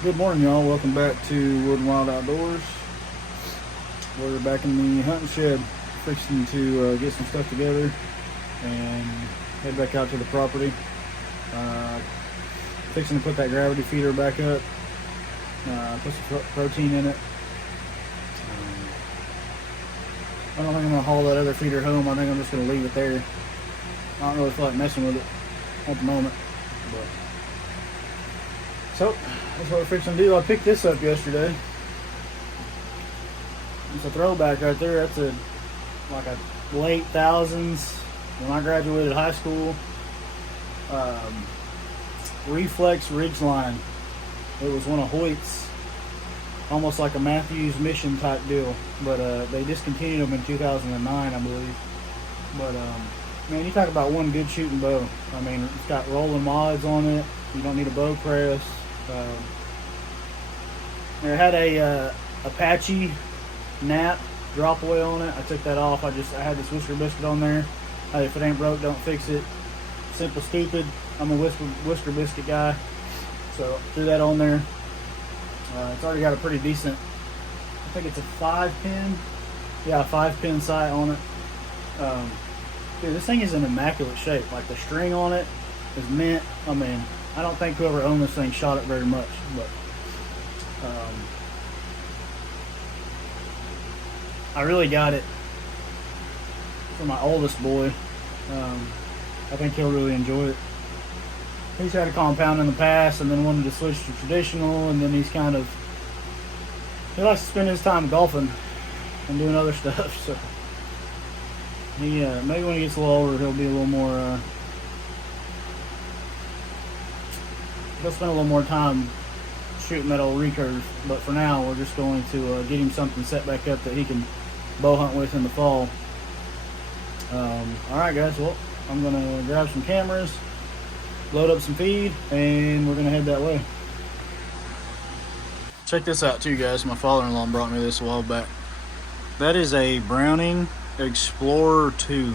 Good morning, y'all. Welcome back to Wood and Wild Outdoors. We're back in the hunting shed, fixing to get some stuff together and head back out to the property. Fixing to put that gravity feeder back up, put some protein in it. I don't think I'm going to haul that other feeder home. I think I'm just going to leave it there. I don't really feel like messing with it at the moment. But so, that's what we're fixing to do. I picked this up yesterday. It's a throwback right there. That's like a late thousands when I graduated high school. Reflex Ridgeline. It was one of Hoyt's, almost like a Matthews Mission type deal, but they discontinued them in 2009, I believe. But man, you talk about one good shooting bow. I mean, it's got rolling mods on it. You don't need a bow press. It had a Apache Nap drop away on it. I took that off. I had this Whisker Biscuit on there. If it ain't broke, don't fix it. Simple, stupid. I'm a Whisker Biscuit guy, so threw that on there. It's already got a pretty decent, I think it's a 5-pin. Yeah, a 5-pin sight on it. Dude, this thing is in immaculate shape. Like, the string on it is mint. I mean, I don't think whoever owned this thing shot it very much, but I really got it for my oldest boy. I think he'll really enjoy it. He's had a compound in the past and then wanted to switch to traditional, and then he likes to spend his time golfing and doing other stuff, so he maybe when he gets a little older he'll be a little more he'll spend a little more time shooting that old recurve, but for now we're just going to get him something set back up that he can bow hunt with in the fall. Alright guys, well, I'm gonna grab some cameras, load up some feed, and we're gonna head that way. Check this out too, guys. My father-in-law brought me this a while back. That is a Browning Explorer 2.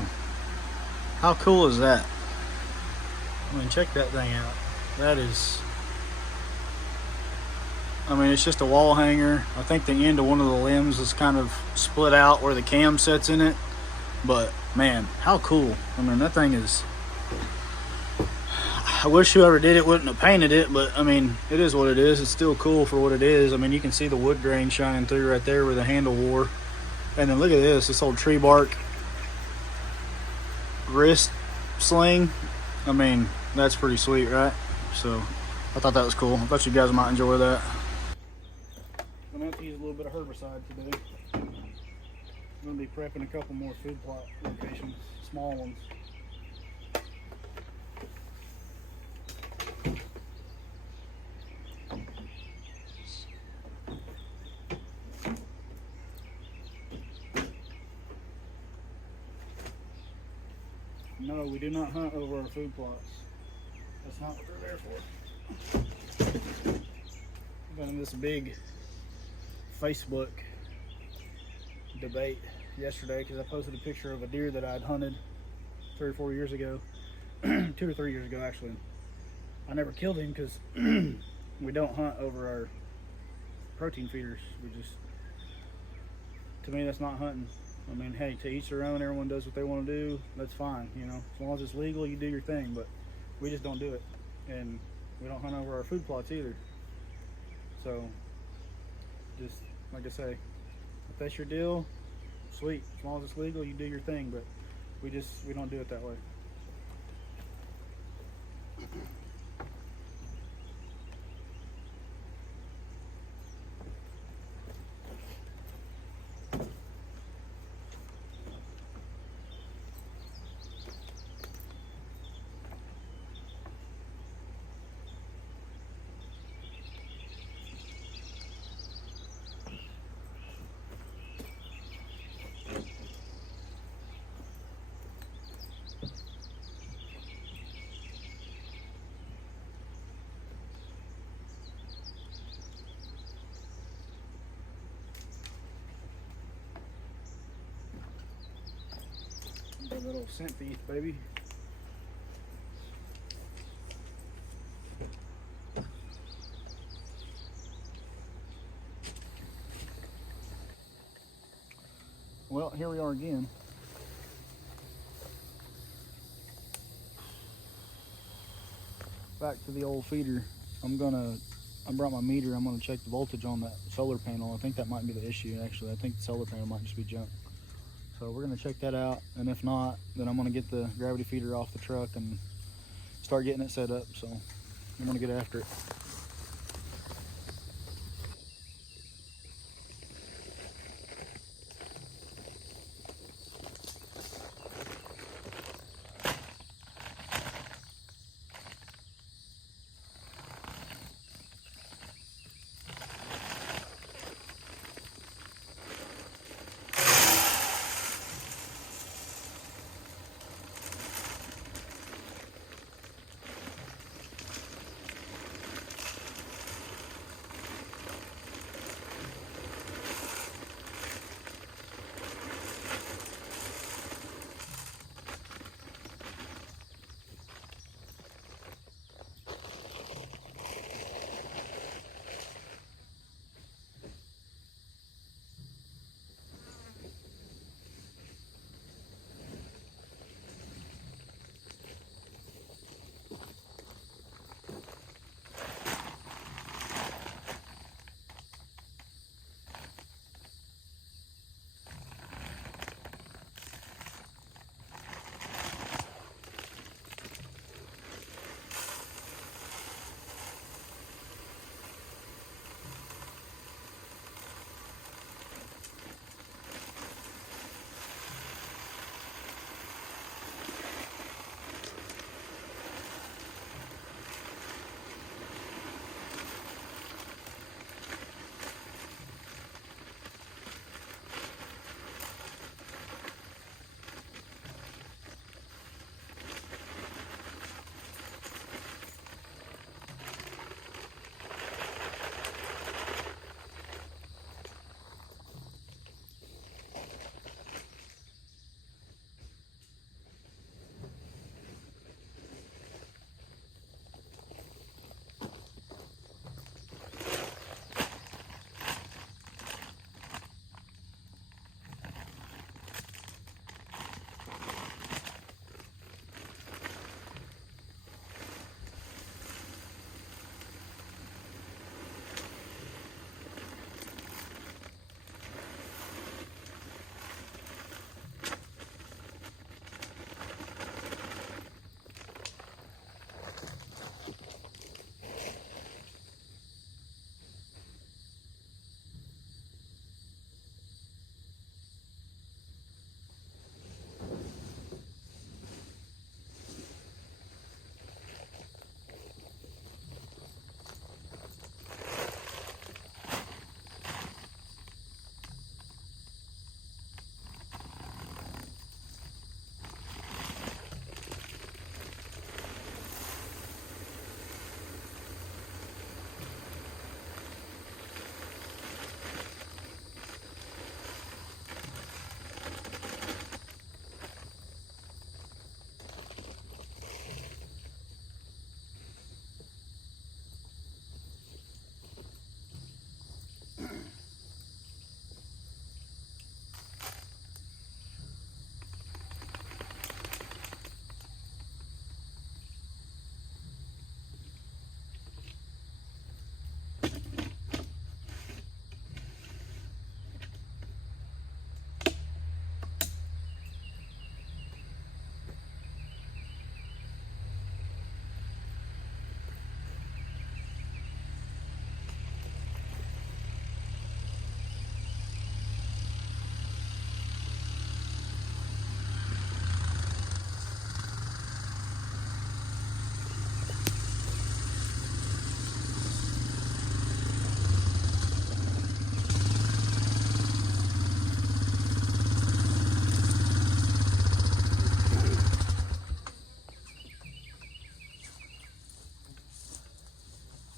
How cool is that? I mean, check that thing out. That is, I mean, it's just a wall hanger. I think the end of one of the limbs is kind of split out where the cam sets in it. But man, how cool. I mean, that thing is, I wish whoever did it wouldn't have painted it, but I mean, it is what it is. It's still cool for what it is. I mean, you can see the wood grain shining through right there where the handle wore. And then look at this old tree bark wrist sling. I mean, that's pretty sweet, right? So I thought that was cool. I thought you guys might enjoy that. I'm going to have to use a little bit of herbicide today. I'm going to be prepping a couple more food plot locations, small ones. No, we do not hunt over our food plots. That's not what they're there for. I've been in this big Facebook debate yesterday because I posted a picture of a deer that I'd hunted 3 or 4 years ago. 2 or 3 years ago, actually. I never killed him because we don't hunt over our protein feeders. To me, that's not hunting. I mean, hey, to each their own. Everyone does what they want to do. That's fine, you know. As long as it's legal, you do your thing. But we just don't do it, and we don't hunt over our food plots either. So, just like I say, if that's your deal, sweet. As long as it's legal, you do your thing. But we don't do it that way. A little scent thief, baby. Well, here we are again. Back to the old feeder. I brought my meter. I'm gonna check the voltage on that solar panel. I think that might be the issue, actually. I think the solar panel might just be junk. So we're gonna check that out, and if not, then I'm gonna get the gravity feeder off the truck and start getting it set up. So I'm gonna get after it.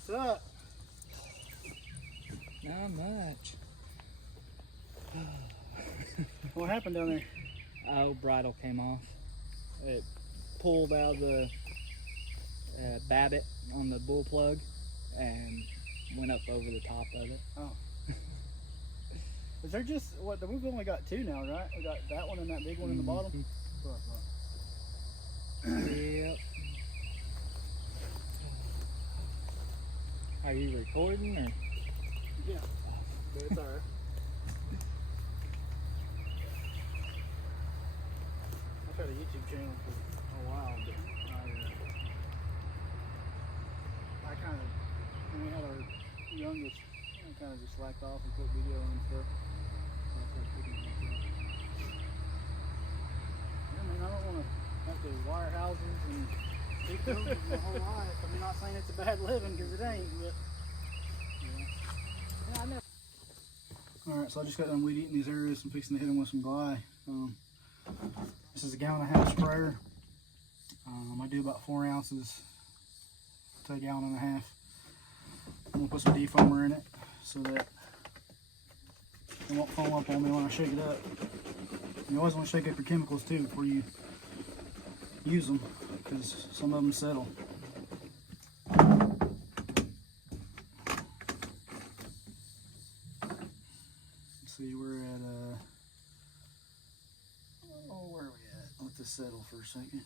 What's up? Not much. What happened down there? Oh, bridle came off. It pulled out the babbitt on the bull plug and went up over the top of it. Oh. Is there just what? We've only got two now, right? We got that one and that big one in the bottom. Yep. Are you recording or? Yeah. It's alright. I've had a YouTube channel for a while, but I kind of, when we had our youngest, I kind of just slacked off and put video and stuff. So I started picking it back up. Yeah, I mean, I don't want to have to wire houses and big buildings my whole life. I mean, not saying it's a bad living, because it ain't, but yeah, I never. Alright, so I just got done weed eating these areas and fixing to hit them with some gly. This is a 1.5 gallon sprayer. I do about 4 ounces to 1.5 gallons. I'm going to put some defoamer in it so that it won't foam up on me when I shake it up. You always want to shake up your chemicals too before you use them, because some of them settle. See, we're at where are we at? Let this settle for a second.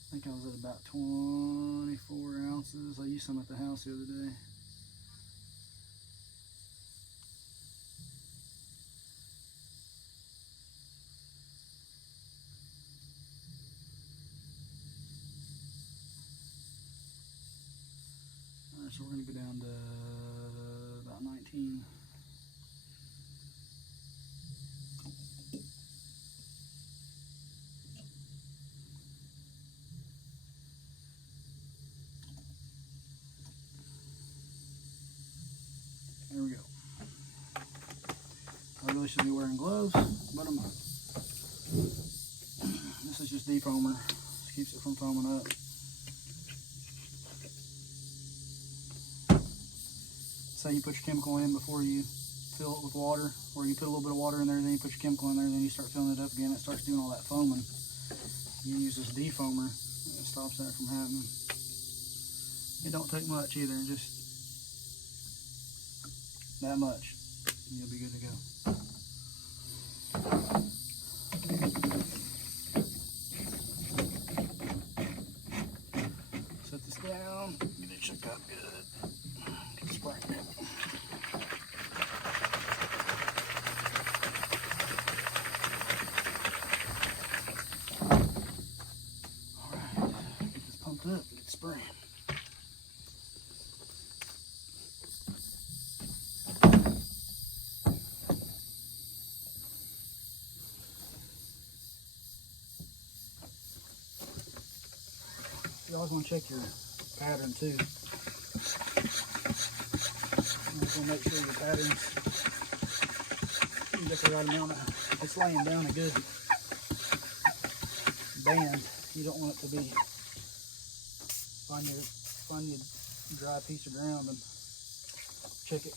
I think I was at about 24 ounces. I used some at the house the other day. Alright, so we're going to go down to about 19. There we go. I really should be wearing gloves, but I'm not. This is just defoamer. Just keeps it from foaming up. Say you put your chemical in before you fill it with water, or you put a little bit of water in there, then you put your chemical in there, then you start filling it up again, it starts doing all that foaming. You use this defoamer, it stops that from happening. It don't take much either, just that much, and you'll be good to go. Set this down, get it shook up good. Get spraying it. Alright, get this pumped up and get spraying. You always want to check your pattern too. You just want to make sure your pattern, you get the right amount of, it's laying down a good band. You don't want it to be, find your dry piece of ground and check it.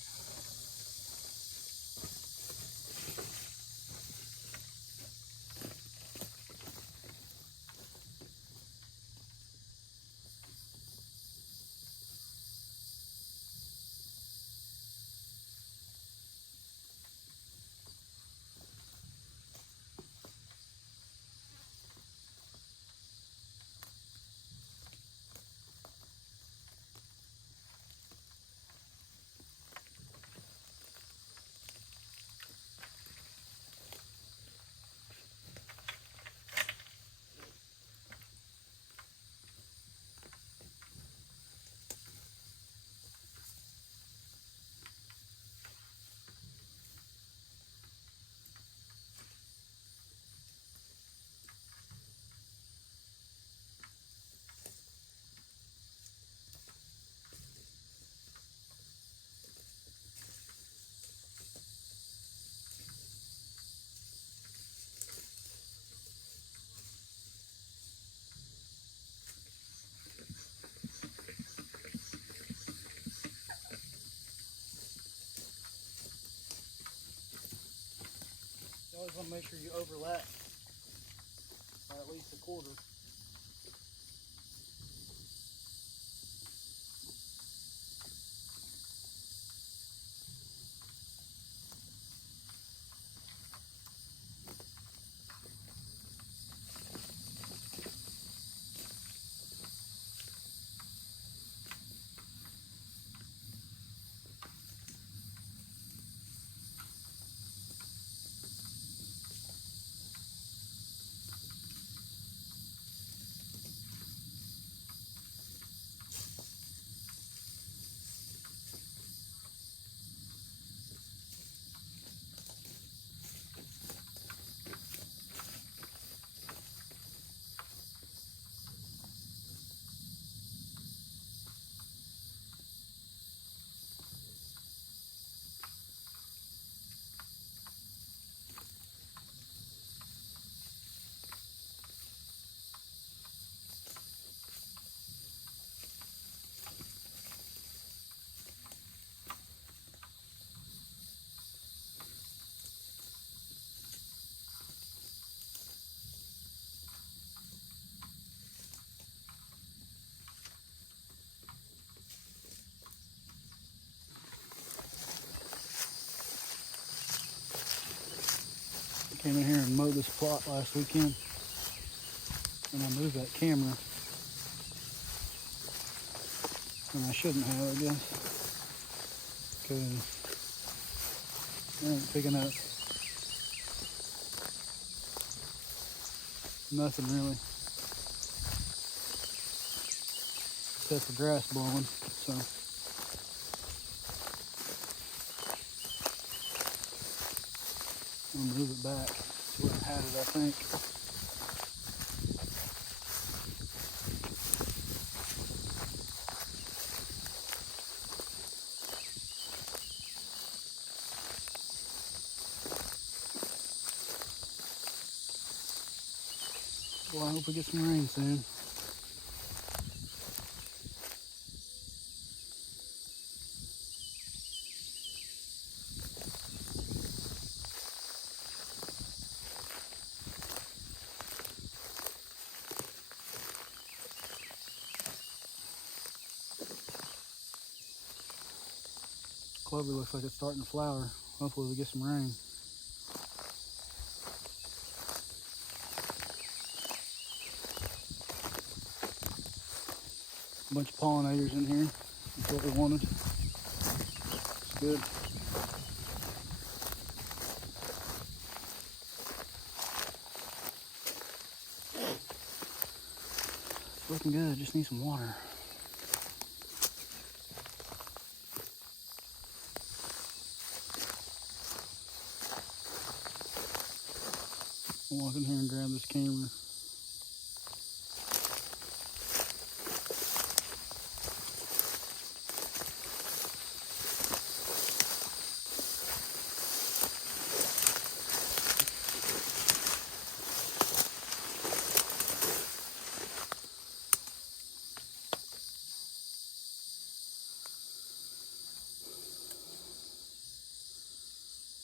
You always want to make sure you overlap or at least a quarter. Came in here and mowed this plot last weekend, and I moved that camera, and I shouldn't have, I guess, because I ain't picking up nothing really, except for grass blowing. So I'll move it back to where I had it, I think. Well, I hope we get some rain soon. Clover looks like it's starting to flower. Hopefully we get some rain. A bunch of pollinators in here. That's what we wanted. It's good. It's looking good. Just need some water. I'll walk in here and grab this camera.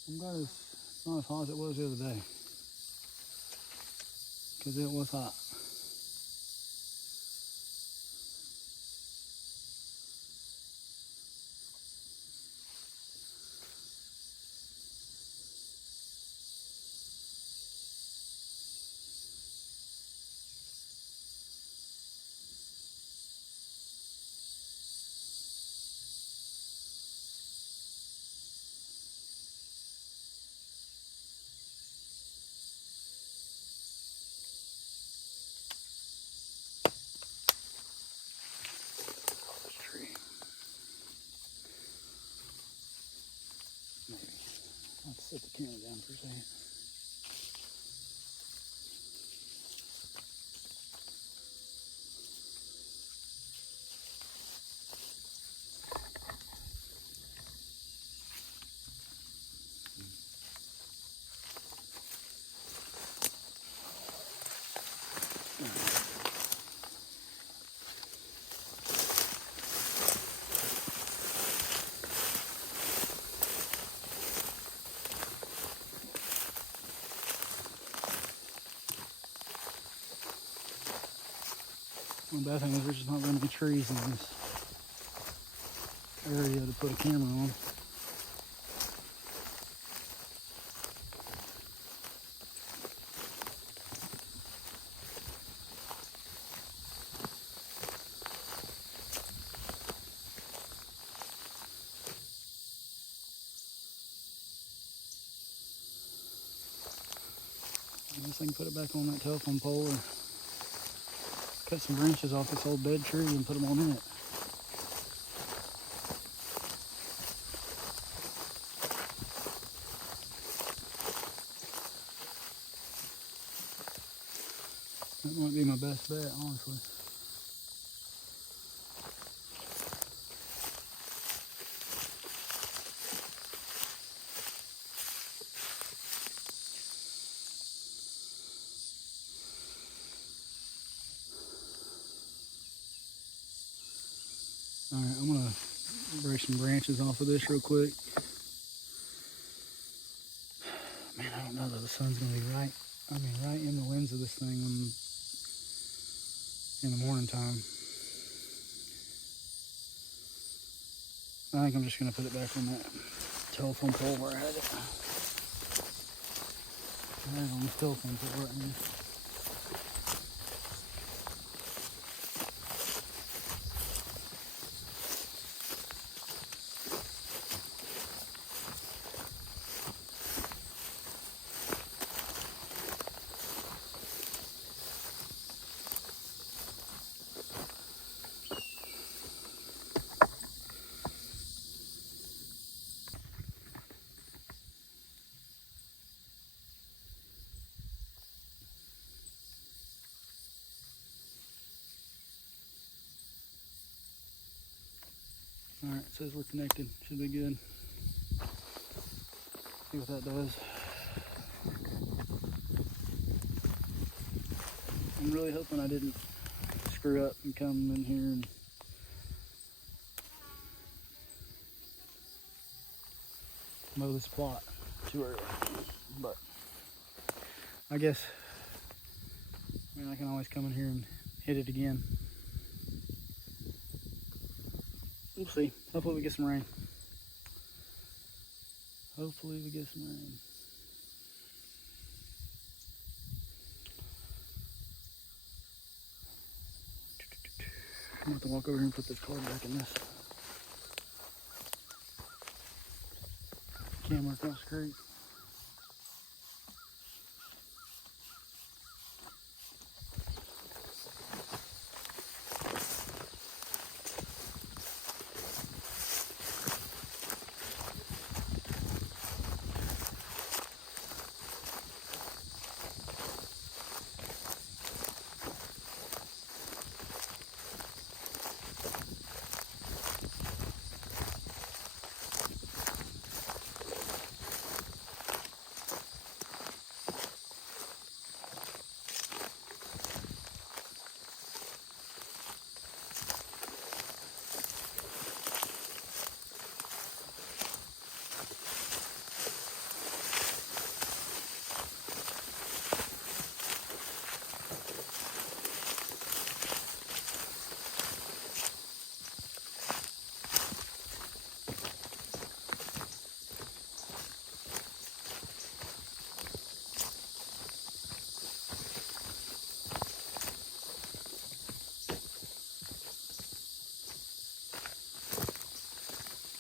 I'm glad it's not as hot as it was the other day, because it was hot. Tree. Maybe. Let's set the camera down for a second. The bad thing is there's just not very many trees in this area to put a camera on. I guess I can put it back on that telephone pole or cut some branches off this old dead tree and put them on it. That might be my best bet, honestly. Alright, I'm gonna break some branches off of this real quick. Man, I don't know that the sun's gonna be right in the lens of this thing in the morning time. I think I'm just gonna put it back on that telephone pole where I had it. I had it on the telephone pole right here. Alright, it says we're connected. Should be good. See what that does. I'm really hoping I didn't screw up and come in here and mow this plot too early. But I guess, I can always come in here and hit it again. We'll see. Hopefully we get some rain. Hopefully we get some rain. I'm gonna have to walk over here and put this card back in this camera across the creek.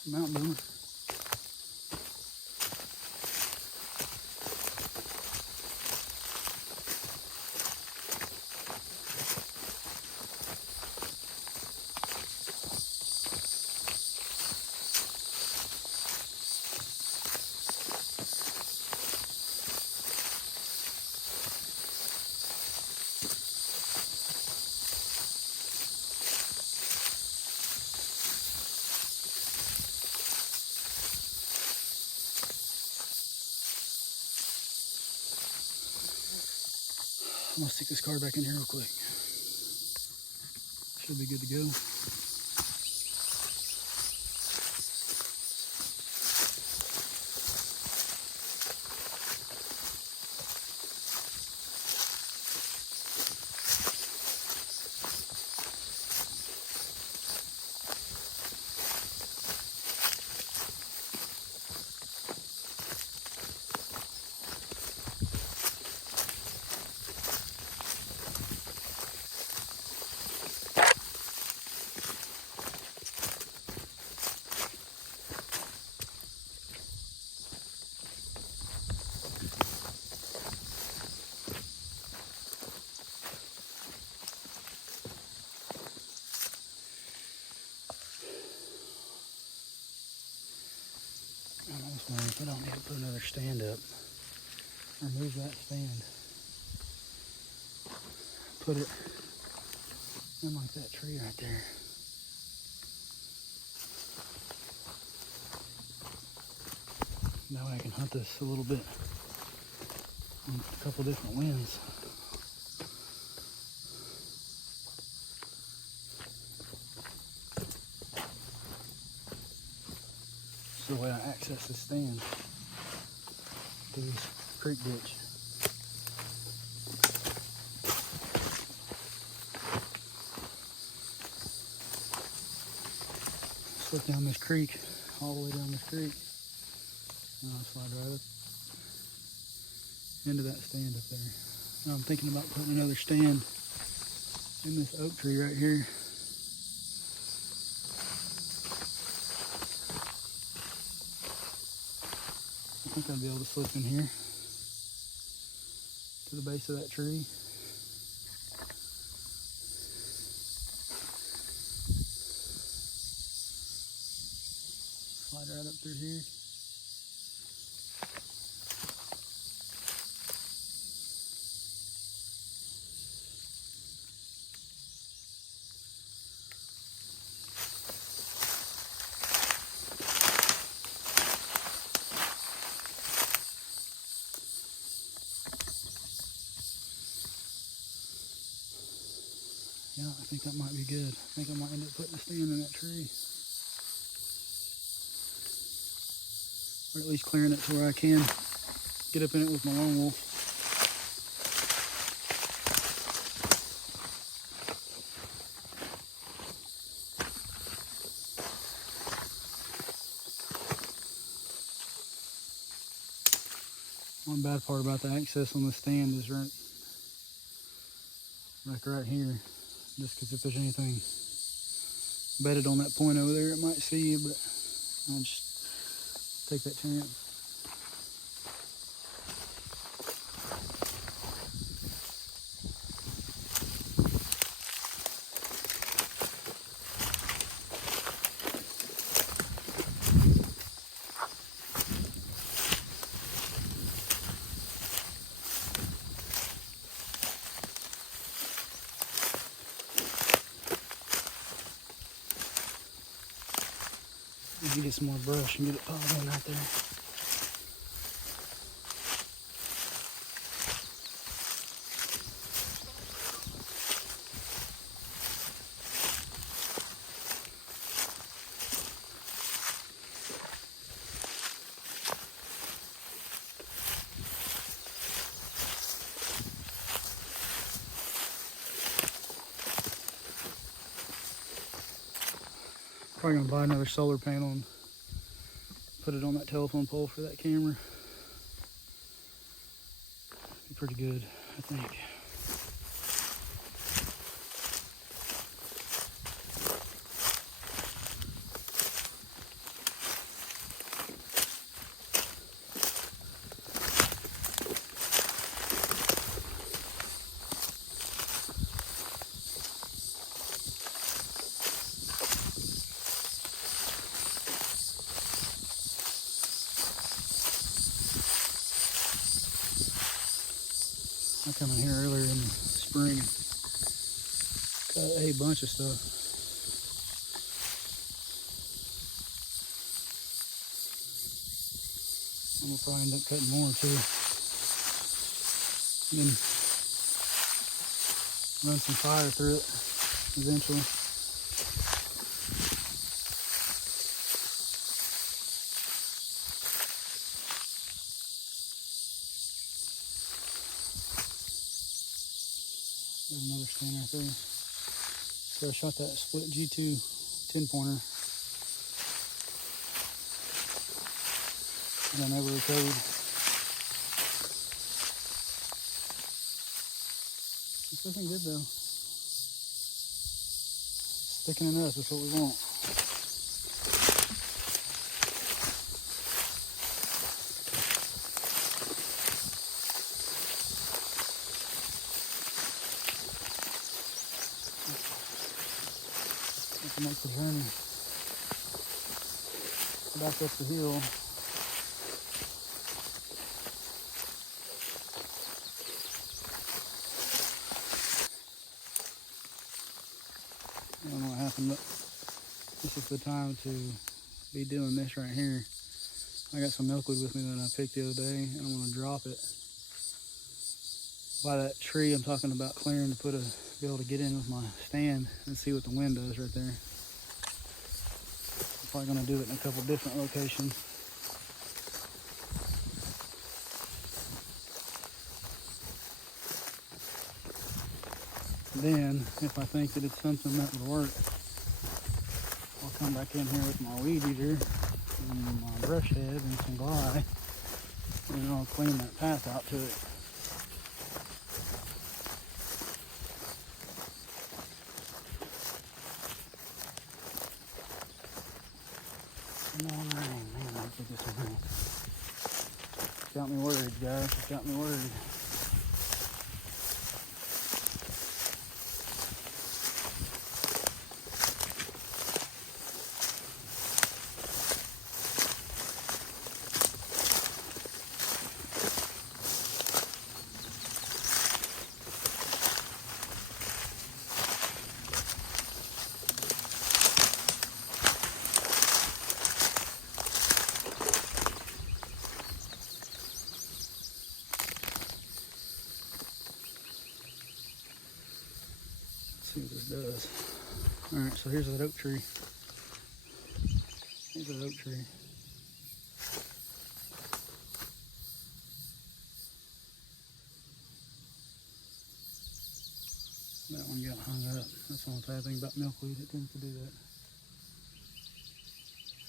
Mountain boomer. I'm gonna stick this card back in here real quick. Should be good to go. Put another stand up. Remove that stand. Put it in like that tree right there. That way I can hunt this a little bit in a couple different winds. This is the way I access this stand, through this creek ditch. Slip down this creek, all the way down this creek, and I'll slide right up into that stand up there. Now I'm thinking about putting another stand in this oak tree right here. I think I'll be able to slip in here to the base of that tree. Slide right up through here. Yeah, I think that might be good. I think I might end up putting a stand in that tree. Or at least clearing it to where I can get up in it with my lone wolf. One bad part about the access on the stand is right here. Just because if there's anything bedded on that point over there, it might see you, but I'll just take that chance. You get some more brush and get it piled in right there. Probably gonna buy another solar panel and put it on that telephone pole for that camera. Be pretty good, I think. I come in here earlier in the spring and cut a bunch of stuff. I'm gonna probably end up cutting more too. And then run some fire through it eventually. There's another stand right there. So I shot that split G2 10-pointer. And I never recovered. It's looking good though. Sticking enough, that's what we want. Make the journey back up the hill. happen, but this is the time to be doing this right here. I got some milkweed with me that I picked the other day, and I'm going to drop it by that tree I'm talking about clearing to be able to get in with my stand and see what the wind does right there. I'm probably going to do it in a couple different locations. Then, if I think that it's something that would work, I'll come back in here with my weed eater and my brush head and some glide, and I'll clean that path out to it. Come on, rain, man, I think this will rain. It's got me worried, guys. It's got me worried. See what this does. Alright, so here's that oak tree. Here's that oak tree. That one got hung up. That's the only bad thing about milkweed, it tends to do that.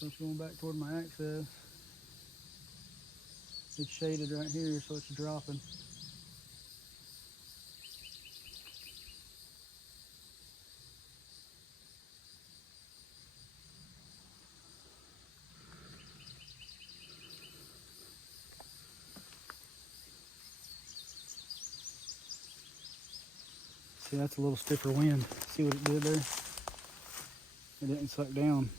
So it's going back toward my access. It's shaded right here, so it's dropping. See, that's a little stiffer wind. See what it did there? It didn't suck down.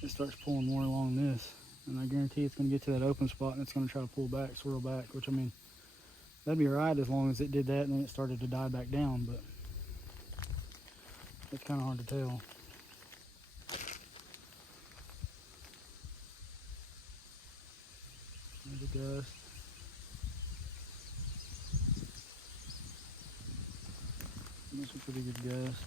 It starts pulling more along this. And I guarantee it's going to get to that open spot and it's going to try to pull back, swirl back, which, I mean, that'd be alright as long as it did that and then it started to die back down, but it's kind of hard to tell. There's a gust. That's a pretty good gust.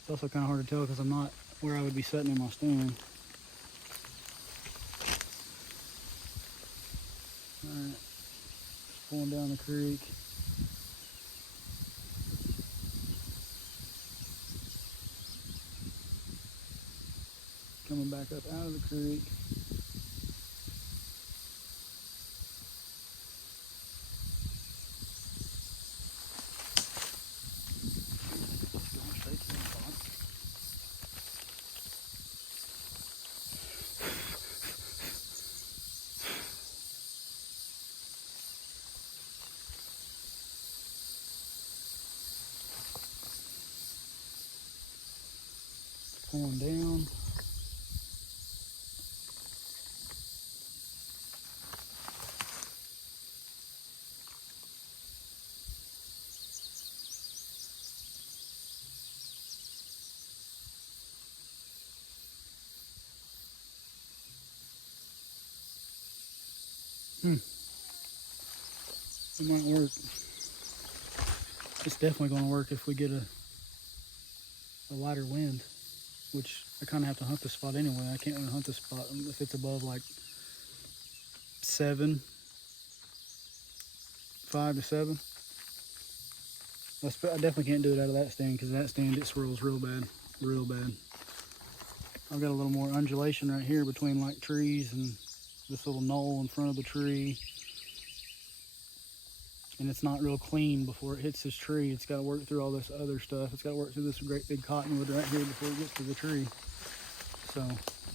It's also kind of hard to tell because I'm not where I would be sitting in my stand. Alright, just pulling down the creek. Coming back up out of the creek. Going straight to the spot. Pulling down. It might work. It's definitely going to work if we get a lighter wind, which I kind of have to hunt the spot anyway. I can't really hunt the spot if it's above like 5 to 7. I definitely can't do it out of that stand because that stand, it swirls real bad, real bad. I've got a little more undulation right here between like trees and this little knoll in front of the tree. And it's not real clean before it hits this tree. It's got to work through all this other stuff. It's got to work through this great big cottonwood right here before it gets to the tree. So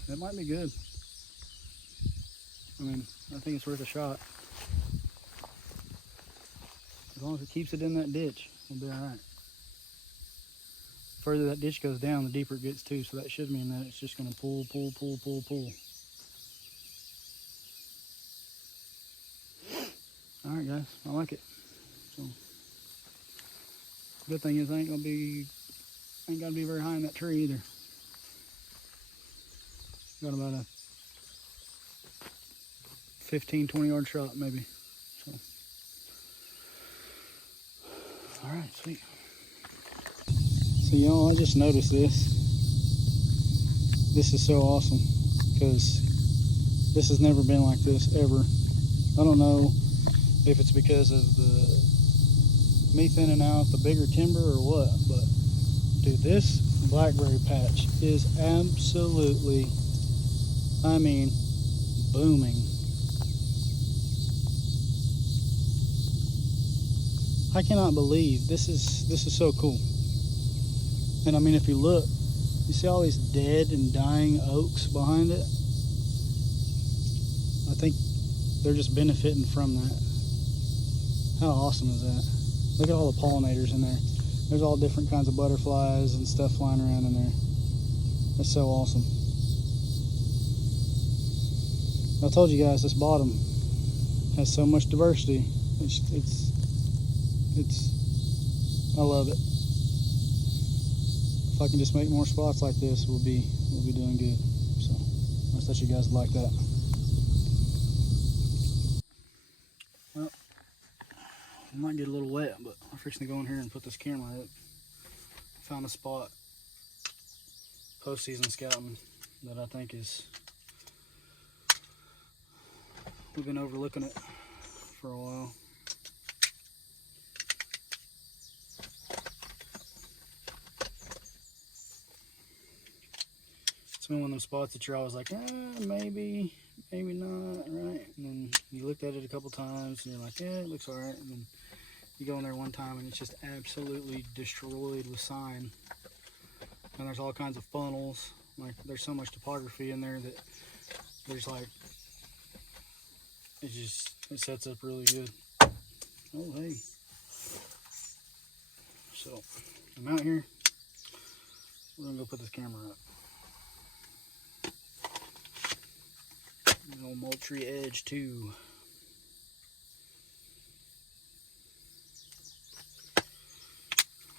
that might be good. I mean, I think it's worth a shot. As long as it keeps it in that ditch, we'll be all right. The further that ditch goes down, the deeper it gets too. So that should mean that it's just going to pull, pull, pull, pull, pull. All right, guys, I like it. So, good thing is I ain't gotta be very high in that tree either. Got about a 15-20 yard shot maybe. So, all right, sweet. So y'all, I just noticed this. This is so awesome because this has never been like this ever. I don't know if it's because of me thinning out the bigger timber or what, but dude, this blackberry patch is absolutely, I mean, booming. I cannot believe this is so cool. And I mean, if you look, you see all these dead and dying oaks behind it? I think they're just benefiting from that. How awesome is that? Look at all the pollinators in there. There's all different kinds of butterflies and stuff flying around in there. That's so awesome. I told you guys this bottom has so much diversity. I love it. If I can just make more spots like this, we'll be doing good. So I thought you guys would like that. Well, I might get a little wet, but I'm fixing to go in here and put this camera up. I found a spot post-season scouting that I think we've been overlooking it for a while. It's been one of them spots that you're always like, maybe not, right? And then you looked at it a couple times and you're like, yeah, it looks all right. And then you go in there one time and it's just absolutely destroyed with sign. And there's all kinds of funnels. Like, there's so much topography in there that there's like, it sets up really good. Oh, hey. So, I'm out here. We're gonna go put this camera up. The old Moultrie Edge 2.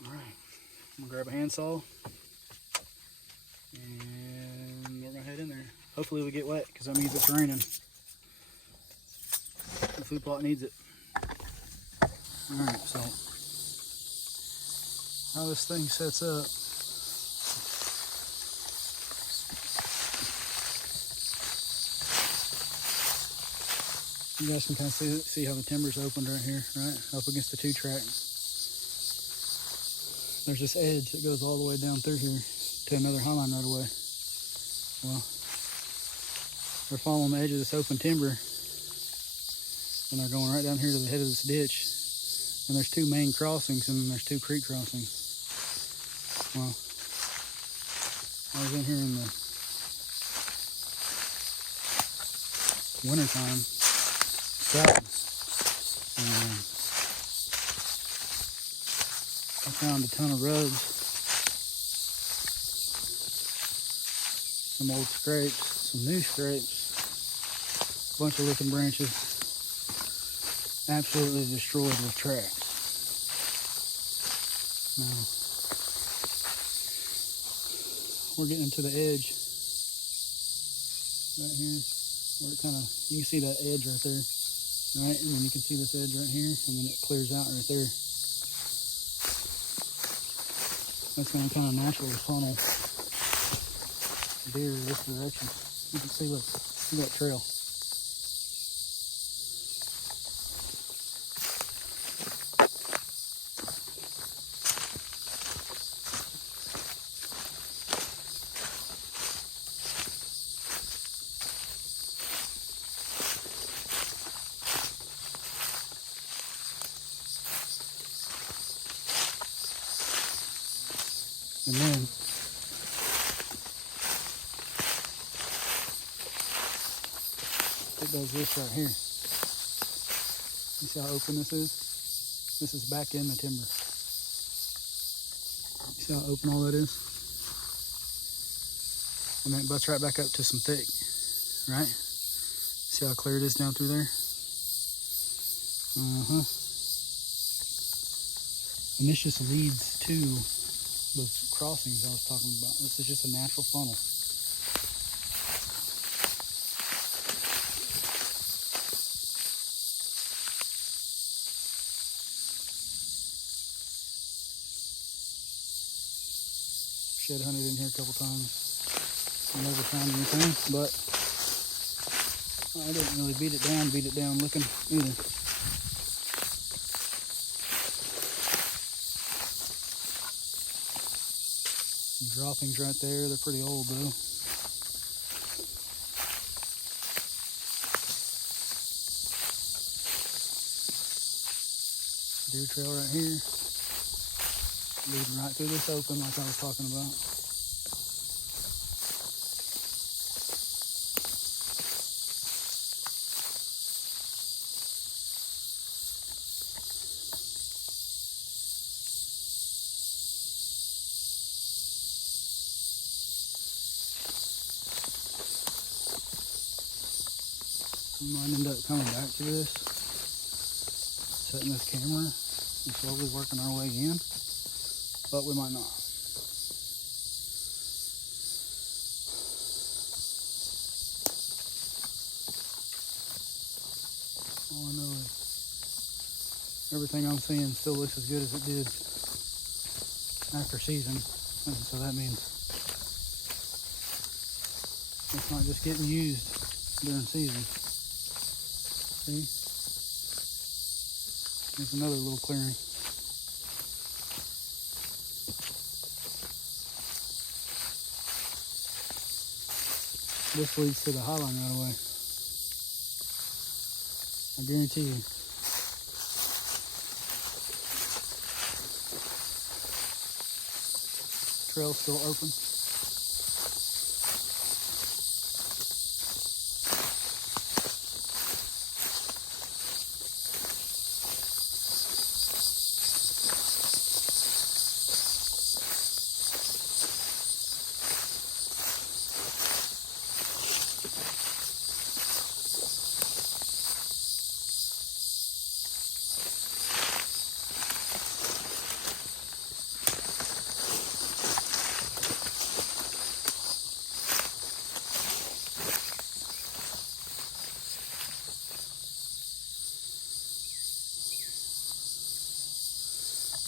Alright, I'm gonna grab a handsaw and we're gonna head in there. Hopefully we get wet because that means it's raining. The food plot needs it. Alright, so how this thing sets up. You guys can kind of see how the timber's opened right here, right? Up against the 2-track. There's this edge that goes all the way down through here to another highline right away. Well, they're following the edge of this open timber and they're going right down here to the head of this ditch. And there's 2 main crossings and then there's 2 creek crossings. Well, I was in here in the wintertime scouting. I found a ton of rubs, some old scrapes, some new scrapes, a bunch of licking branches, absolutely destroyed with tracks. Now, we're getting to the edge right here, where it kind of, you can see that edge right there, right? And then you can see this edge right here, and then it clears out right there. That's going to kind of naturally funnel deer this direction. You can see, look at that trail. And then it does this right here. You see how open this is? This is back in the timber. You see how open all that is? And then it butts right back up to some thick, right? See how clear it is down through there? And this just leads to those crossings I was talking about. This is just a natural funnel. Shed hunted in here a couple times. Never found anything, but I didn't really beat it down looking either. Some droppings right there. They're pretty old though. Deer trail right here. Leading right through this open like I was talking about. We might end up coming back to this, setting this camera and slowly working our way in, but we might not. All I know is everything I'm seeing still looks as good as it did after season, and so that means it's not just getting used during season. See? There's another little clearing. This leads to the highline right away. I guarantee you. Trail's still open.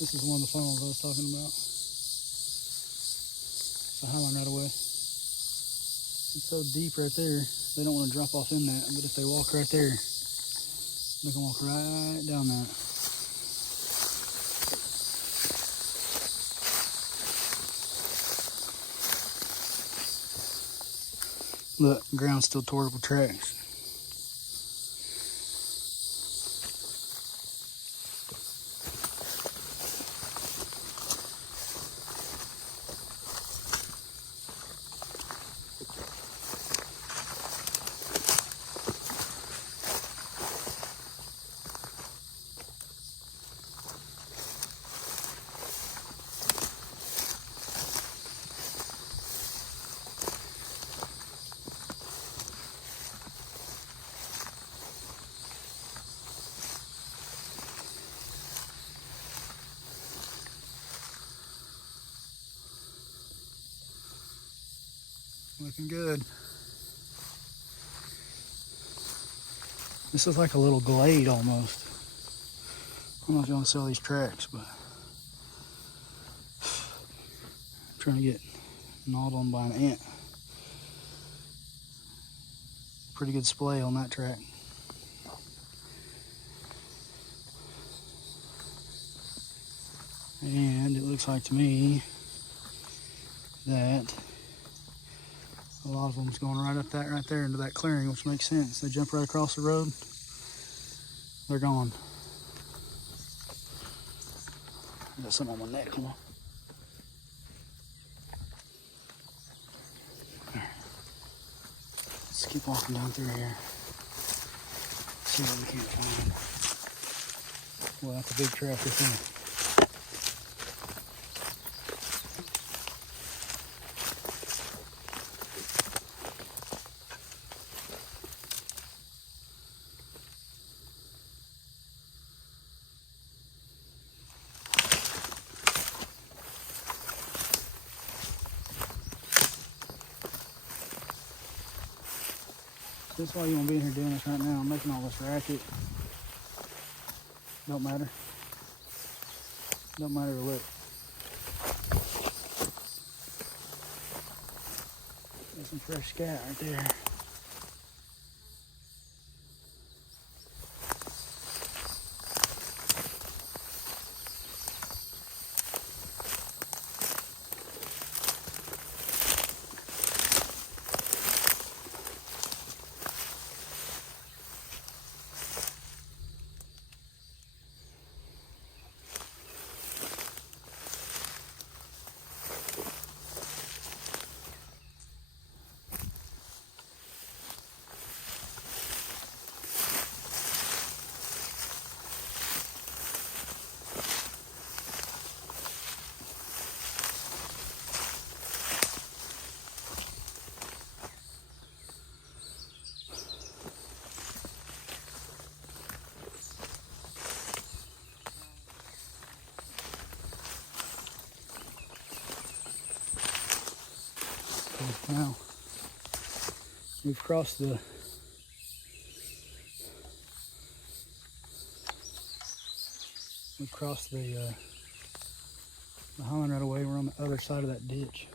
This is one of the funnels I was talking about. It's a highline right away. It's so deep right there, they don't want to drop off in that, but if they walk right there, they can walk right down that. Look, ground's still tore up with tracks. Looking good. This is like a little glade almost. I don't know if you want to sell these tracks, but I'm trying to get gnawed on by an ant. Pretty good splay on that track. And it looks like to me that a lot of them's going right up that right there into that clearing, which makes sense. They jump right across the road, they're gone. I got something on my neck, come on. Right. Let's keep walking down through here. See what we can't find. Well, that's a big trap right there. That's why you won't be in here doing this right now. I'm making all this racket. Don't matter. Don't matter to look. There's some fresh scat right there. Now we've crossed the highland right away. We're on the other side of that ditch.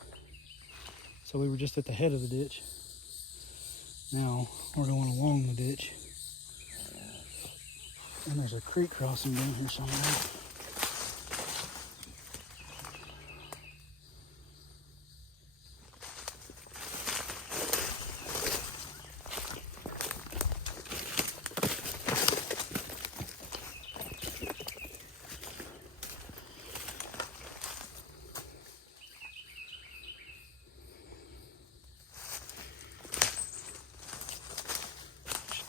So we were just at the head of the ditch. Now we're going along the ditch. And there's a creek crossing down here somewhere.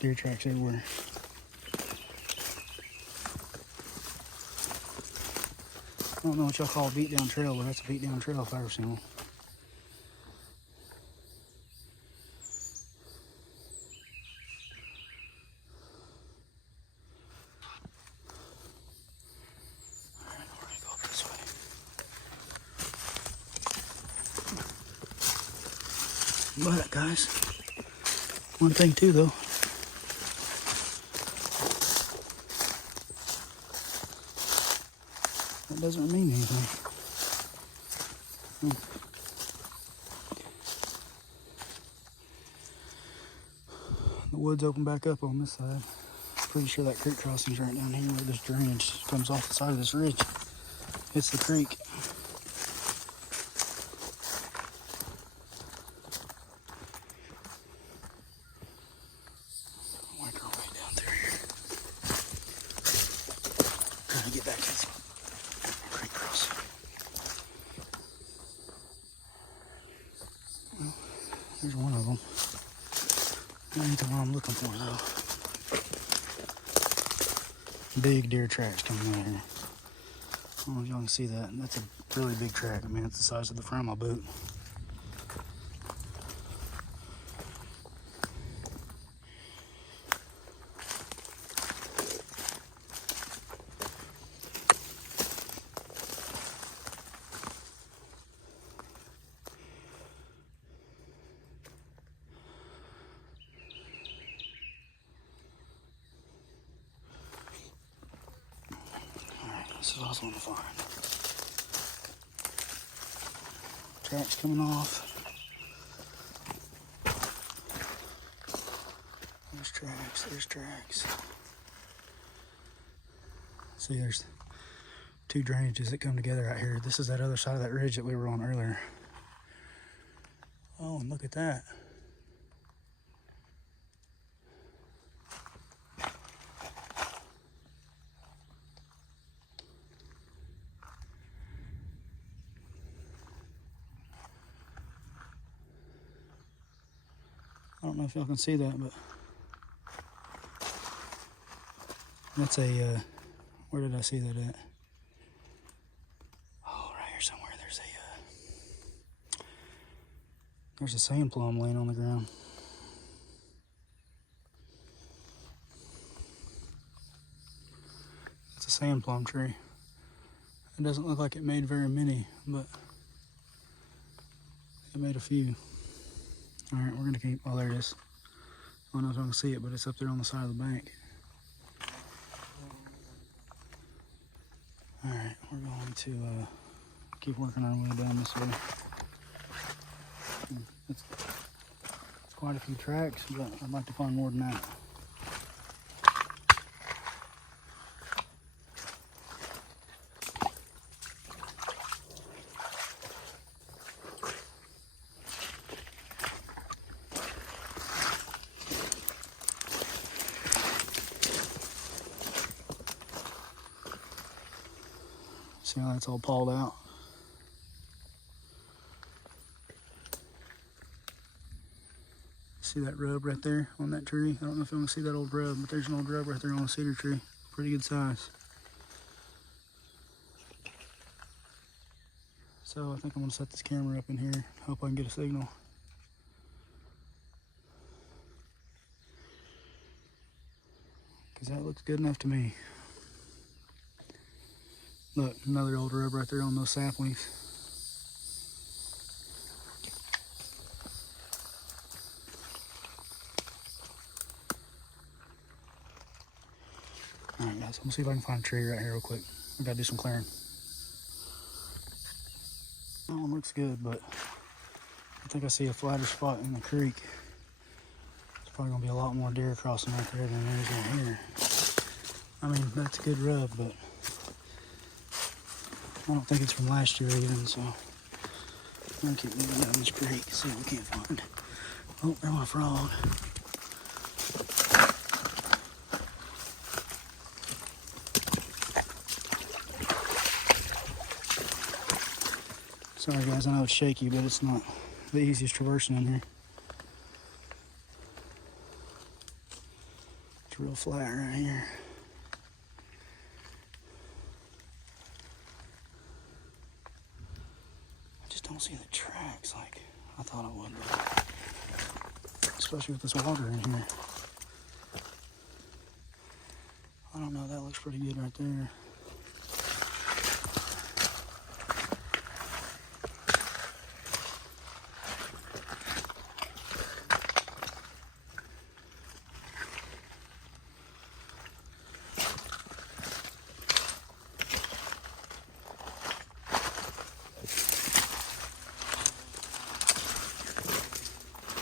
Deer tracks everywhere. I don't know what y'all call a beat down trail, but that's a beat down trail if I ever seen one. Alright, we're gonna go up this way. But guys, one thing too though. That doesn't mean anything. The woods open back up on this side. Pretty sure that creek crossing's right down here where this drainage comes off the side of this ridge. It's the creek. Work our way down through here. Trying to get back to this creek crossing. Well, there's one of them. That ain't the one I'm looking for though. Big deer tracks coming out here. I don't know if y'all can see that. That's a really big track. I mean, it's the size of the front of my boot. This is also on the farm. Tracks coming off. There's tracks, there's tracks. See, there's two drainages that come together right here. This is that other side of that ridge that we were on earlier. Oh, and look at that. I don't know if y'all can see that, but that's a, where did I see that at? Oh, right here somewhere. There's a sand plum laying on the ground. It's a sand plum tree. It doesn't look like it made very many, but it made a few. All right, we're gonna keep, oh, there it is. don't know if I can see it, but it's up there on the side of the bank. Alright, we're going to keep working our way down this way. It's quite a few tracks, but I'd like to find more than that. See how that's all pawed out? See that rub right there on that tree? I don't know if you want to see that old rub, but there's an old rub right there on a cedar tree. Pretty good size. So I think I'm going to set this camera up in here. Hope I can get a signal. Because that looks good enough to me. Look, another old rub right there on those saplings. Alright guys, I'm gonna see if I can find a tree right here real quick. I gotta do some clearing. That one looks good, but I think I see a flatter spot in the creek. There's probably gonna be a lot more deer crossing right there than there is right here. I mean, that's a good rub, but I don't think it's from last year even, so I'm gonna keep moving down this creek, see what we can't find. Oh, there's my frog. Sorry guys, I know it's shaky, but it's not the easiest traversing in here. It's real flat right here. I just don't see the tracks like I thought I would, especially with this water in here. I don't know, that looks pretty good right there.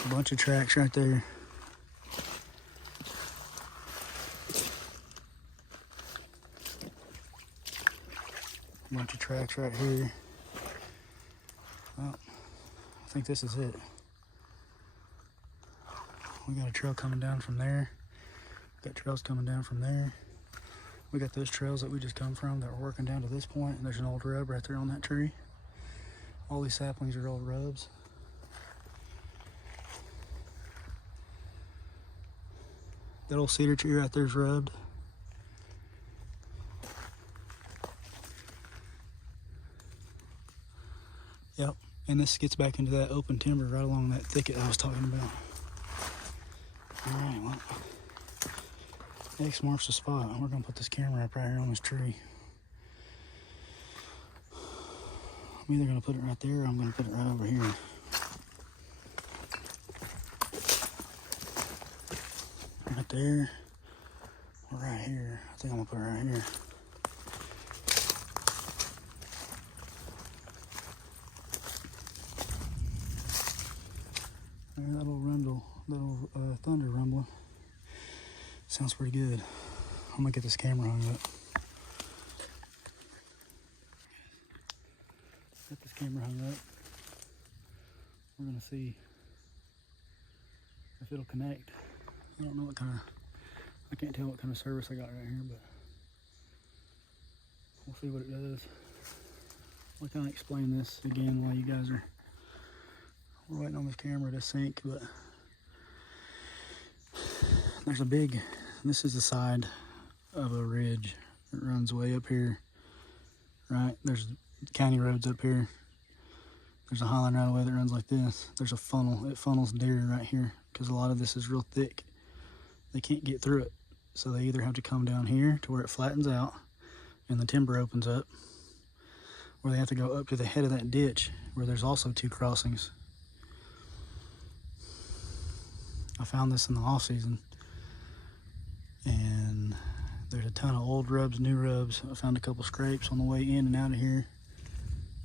A bunch of tracks right there. A bunch of tracks right here. Well, I think this is it. We got a trail coming down from there. We got trails coming down from there. We got those trails that we just come from that we're working down to this point, and there's an old rub right there on that tree. All these saplings are old rubs. That old cedar tree right there is rubbed. Yep, and this gets back into that open timber right along that thicket I was talking about. Alright, well, X marks the spot. We're gonna put this camera up right here on this tree. I'm either gonna put it right there or I'm gonna put it right over here. Right there, or right here. I think I'm gonna put it right here. That little rumble, little thunder rumbling. Sounds pretty good. I'm gonna get this camera hung up. Get this camera hung up. We're gonna see if it'll connect. I don't know what kind of, I can't tell what kind of service I got right here, but we'll see what it does. I'll kind of explain this again while you guys are, we're waiting on this camera to sync, but there's a big, this is the side of a ridge that runs way up here, right? There's county roads up here. There's a highline right away that runs like this. There's a funnel, it funnels deer right here because a lot of this is real thick. They can't get through it, so they either have to come down here to where it flattens out and the timber opens up, or they have to go up to the head of that ditch where there's also two crossings. I found this in the off season, and there's a ton of old rubs, new rubs. I found a couple scrapes on the way in and out of here.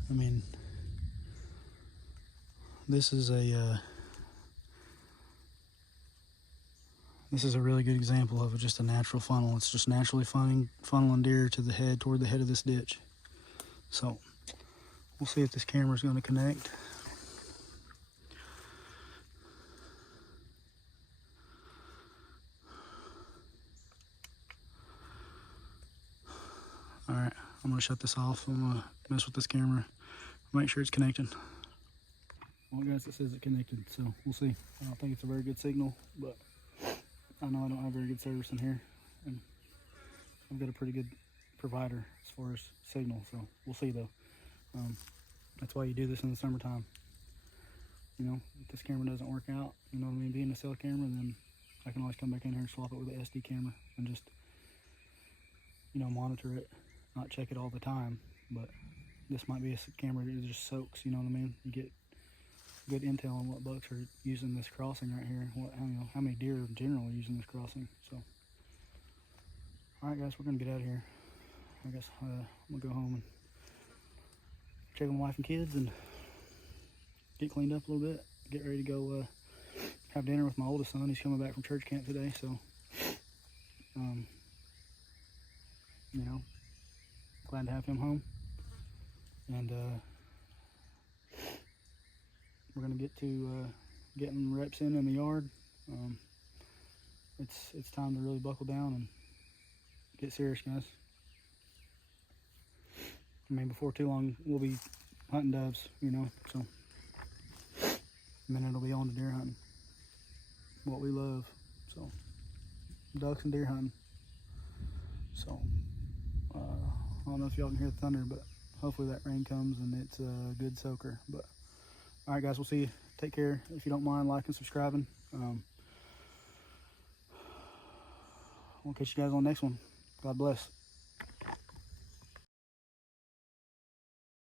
I mean, this is a really good example of just a natural funnel. It's just naturally funneling deer to the head, toward the head of this ditch. So we'll see if this camera is going to connect. All right, I'm going to shut this off. I'm going to mess with this camera, make sure it's connecting. Well, guys, it says it's connected, so we'll see. I don't think it's a very good signal, but I know I don't have very good service in here, and I've got a pretty good provider as far as signal, so we'll see though. That's why you do this in the summertime. You know, if this camera doesn't work out, you know what I mean, being a cell camera, then I can always come back in here and swap it with an SD camera and just, you know, monitor it, not check it all the time. But this might be a camera that just soaks, you know what I mean? You get good intel on what bucks are using this crossing right here, how many deer in general are using this crossing. So, all right, guys, we're gonna get out of here. I guess I'm gonna go home and check on my wife and kids and get cleaned up a little bit, get ready to go have dinner with my oldest son. He's coming back from church camp today, so you know, glad to have him home. And we're gonna get to getting reps in the yard. It's time to really buckle down and get serious, guys. I mean, before too long, we'll be hunting doves, you know, so and then it'll be on to deer hunting, what we love. So ducks and deer hunting. So I don't know if y'all can hear the thunder, but hopefully that rain comes and it's a good soaker. But all right, guys, we'll see you. Take care. If you don't mind liking, subscribing. We'll catch you guys on the next one. God bless.